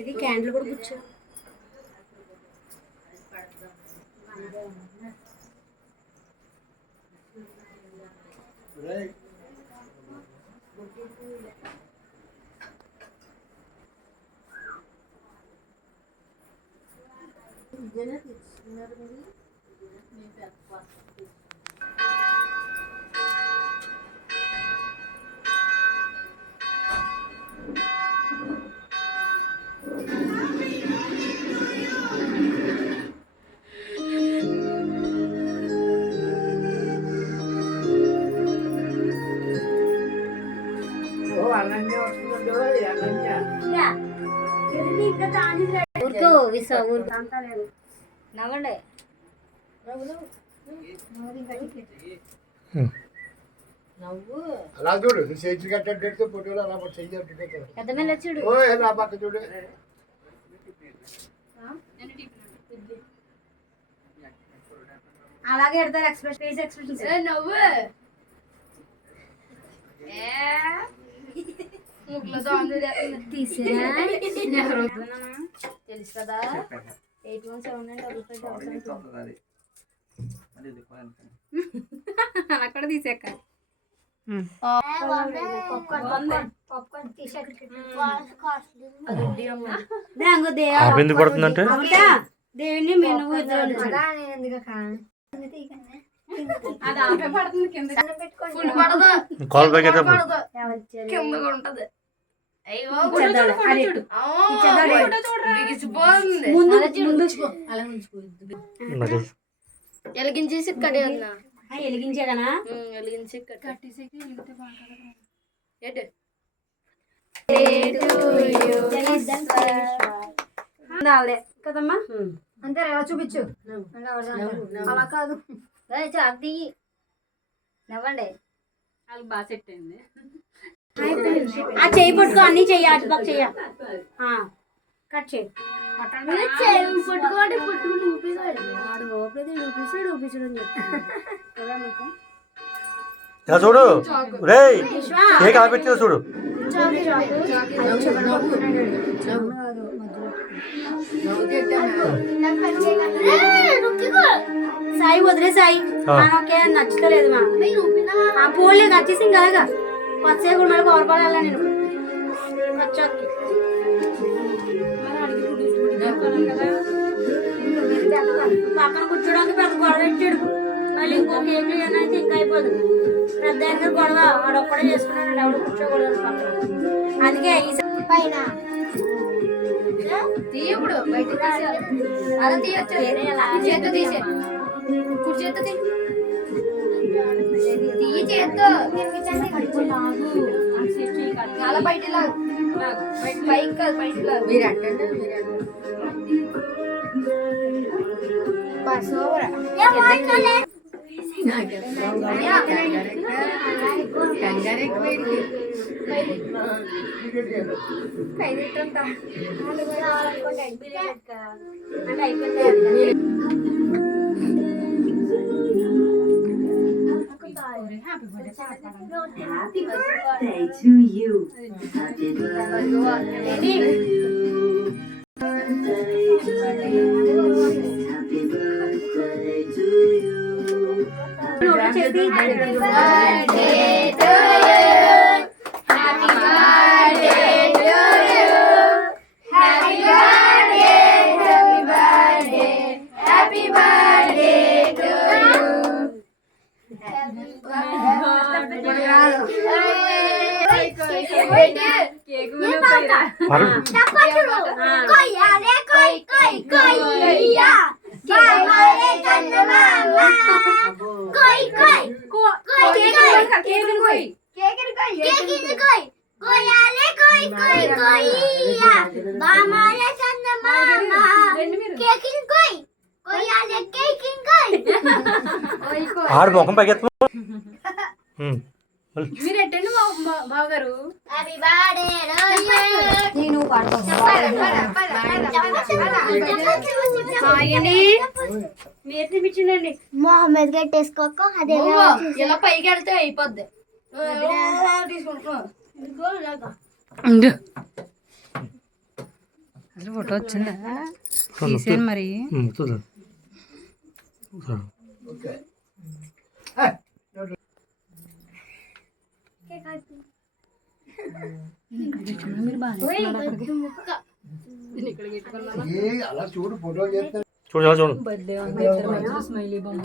ఇది క్యాండిల్ కూడా కూర్చో. నవ్వండి అలా చూడు చేతి కట్టేట్టు ఫోటోలు అలా పెద్ద మీద చూడు. నా పక్క చూడు. అలాగే ఎడతారు ఎక్స్ప్రెషన్, ఫేస్ ఎక్స్ప్రెషన్. నవ్వు తెలుసు కదా. 8179 అక్కడ తీసాక పడుతుందంటే దేవుని మెను కాల్ బ్యాక్ అయితే ఎలిగించేసి కడేనా ఎలిగించాడనా ఎలిగించి కదమ్మా అంతే ఎలా చూపించు. అలా కాదు అది నవ్వండి. వాళ్ళు బాగా సెట్ అయింది. ఆ చెయ్యి పట్టుకో, అన్ని చెయ్యి అటుపక్క చెయ్య కట్ చేయి. పట్టుకోండి పట్టుకుని ఊపిసాడు ఊపిసాడు ఊపిసాడు అని చెప్తా చూడు. రే కేక్ అలా పెట్టిన చూడు. సాయి వదిలే సాయి మనకే నచ్చుతలేదు మా పోలే వచ్చేసి ఇంకా వచ్చే కూడా మళ్ళీ కోరపడాలా నేను వచ్చాకి పక్కన కూర్చోడానికి పెద్ద గొడవ పెట్టాడు. మళ్ళీ ఇంకో కేక్ అయితే ఇంకా అయిపోదు. పెద్ద ఆయన గొడవ ఆడొక్కడే చేసుకున్నాడు. ఎవడు కూర్చోకూడదు పక్కన. అందుకే ఈ పైన తీయప్పుడు బయట అలా తీయచ్చు. చేత్తో తీసే కుడి చేత్తో తీయి చేత్తో చాలా బయట పైకి కాదు బయట మీరు అంటండి Happy birthday to you. Happy birthday. Happy birthday to you. Happy birthday to you. Happy birthday to you. Happy birthday to you. Happy birthday. Happy birthday to you. ఆడు ముఖం పైకి మీరు ఎట్టండి బావగారు. నేను మీరు తినిపించండి. మొహమ్మద్ కట్టేసుకోక అదే ఇలా పైకి వెళ్తే అయిపోద్ది. అసలు ఫోటో వచ్చిందా తీసాను మరి చూద్దాం ఓకే అలా చూడు ఫోటో చేస్తా చూడు చాలా చూడు బర్త్డే స్మైలీ బొమ్మ